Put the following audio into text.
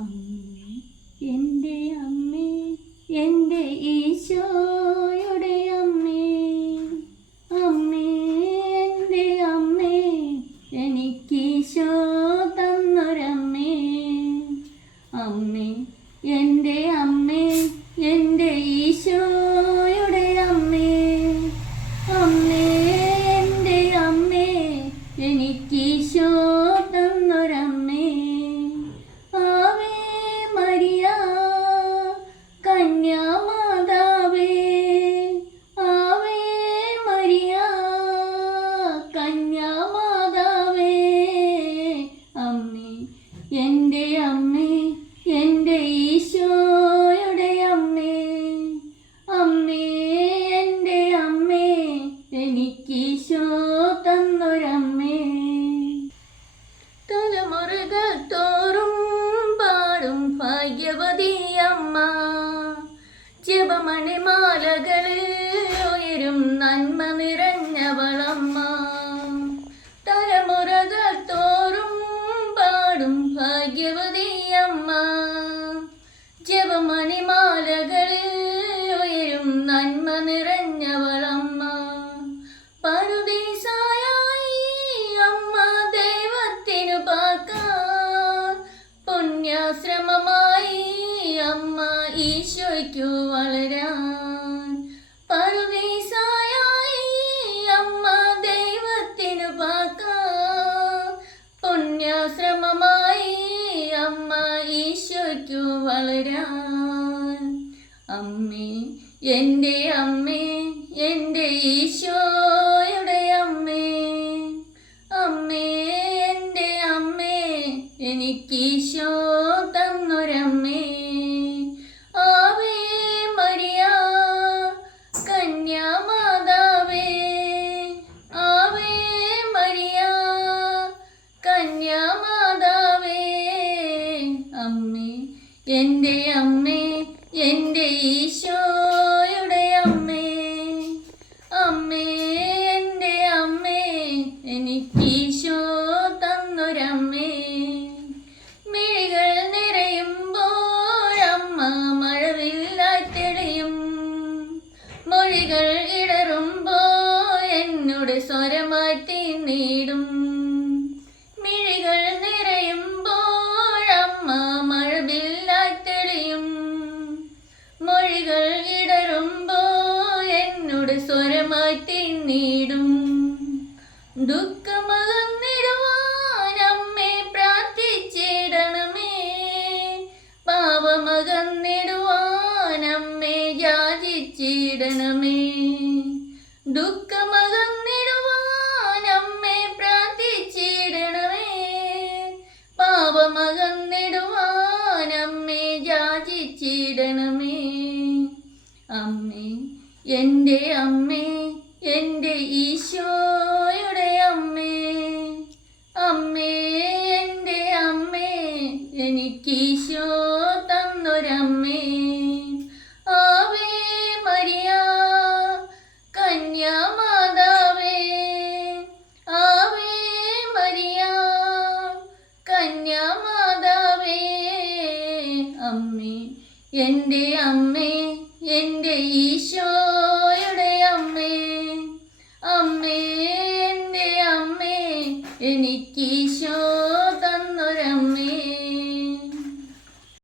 അമ്മേ എൻ്റെ അമ്മേ, എൻ്റെ ഈശോയുടെ അമ്മേ, അമ്മേ എൻ്റെ അമ്മേ, എനിക്കീശോ തന്നൊരമ്മേ. അമ്മേ എൻ്റെ അമ്മേ, എൻ്റെ ഈശോയുടെ അമ്മേ, അമ്മേ എൻ്റെ അമ്മേ, എനിക്കീശോ തന്നൊരമ്മേ. ആവേ മരിയ കന്യാമാതാവേ, ആവേ മരിയ കന്യാമാതാവേ, അമ്മേ എൻ്റെ അമ്മേ, എൻ്റെ ഈശോയുടെ അമ്മേ, അമ്മേ എൻ്റെ അമ്മേ, എനിക്കീശോ തന്നൊരമ്മേ. തലമുറകൾ തോറും പാടും ഭാഗ്യവതിയമ്മ, ജപമണിമാലകളിൽ ഉയരും നന്മ നിറഞ്ഞവളമ്മ. തലമുറകൾ തോറും പാടും ഭാഗ്യവതിയമ്മ, ജപമണിമാലകളിൽ ഉയരും നന്മ നിറഞ്ഞവളമ്മ. പറുദീസായായി അമ്മ ദൈവത്തിനു പാർക്കാൻ, പുണ്യാശ്രമമായി അമ്മ ഈശോയ്ക്കു വളരാൻ. പറുദീസായായി അമ്മ ദൈവത്തിനു പാർക്കാൻ, പുണ്യാശ്രമമായി അമ്മ ഈശോയ്ക്കു വളരാൻ. അമ്മേ എൻ്റെ അമ്മേ, എൻ്റെ ഈശോയുടെ അമ്മേ, അമ്മേ എൻ്റെ അമ്മേ, എനിക്കീശോ തന്നൊരമ്മേ. ആവേ മരിയ കന്യാമാതാവേ, ആവേ മരിയ കന്യാമാതാവേ, അമ്മേ എൻ്റെ അമ്മേ, എൻ്റെ ഈശോയുടെ അമ്മേ, അമ്മേ എൻ്റെ അമ്മേ, എനിക്കീശോ തന്നൊരമ്മേ. മിഴികൾ നിറയുമ്പോഴമ്മ മഴവില്ലായി തെളിയും, മൊഴികൾ ഇടറുമ്പോൾ എന്നോട് സ്വരമായി തീർന്നിടും. മിഴികൾ നിറയുമ്പോഴമ്മ മഴവില്ലായി തെളിയും, മൊഴികൾ ഇടറുമ്പോൾ എന്നോട് സ്വരമായി തീർന്നിടും. ദുഃഖമകന്നിടുവാൻ അമ്മേ പ്രാർത്ഥിച്ചിടണമേ, പാപമകന്നിടുവാൻ അമ്മേ യാചിച്ചിടണമേ. ദുഃഖമകന്നിടുവാൻ അമ്മേ പ്രാർത്ഥിച്ചിടണമേ, പാപമകന്നിടുവാൻ അമ്മേ യാചിച്ചിടണമേ. അമ്മേ എൻ്റെ അമ്മേ, എൻ്റെ ഈശോയുടെ അമ്മേ, അമ്മേ എൻ്റെ അമ്മേ, എനിക്കീശോ തന്നൊരമ്മേ. ആവേ മരിയ കന്യാമാതാവേ, ആവേ മരിയ കന്യാമാതാവേ, അമ്മേ എൻ്റെ അമ്മേ, എൻ്റെ ഈശോ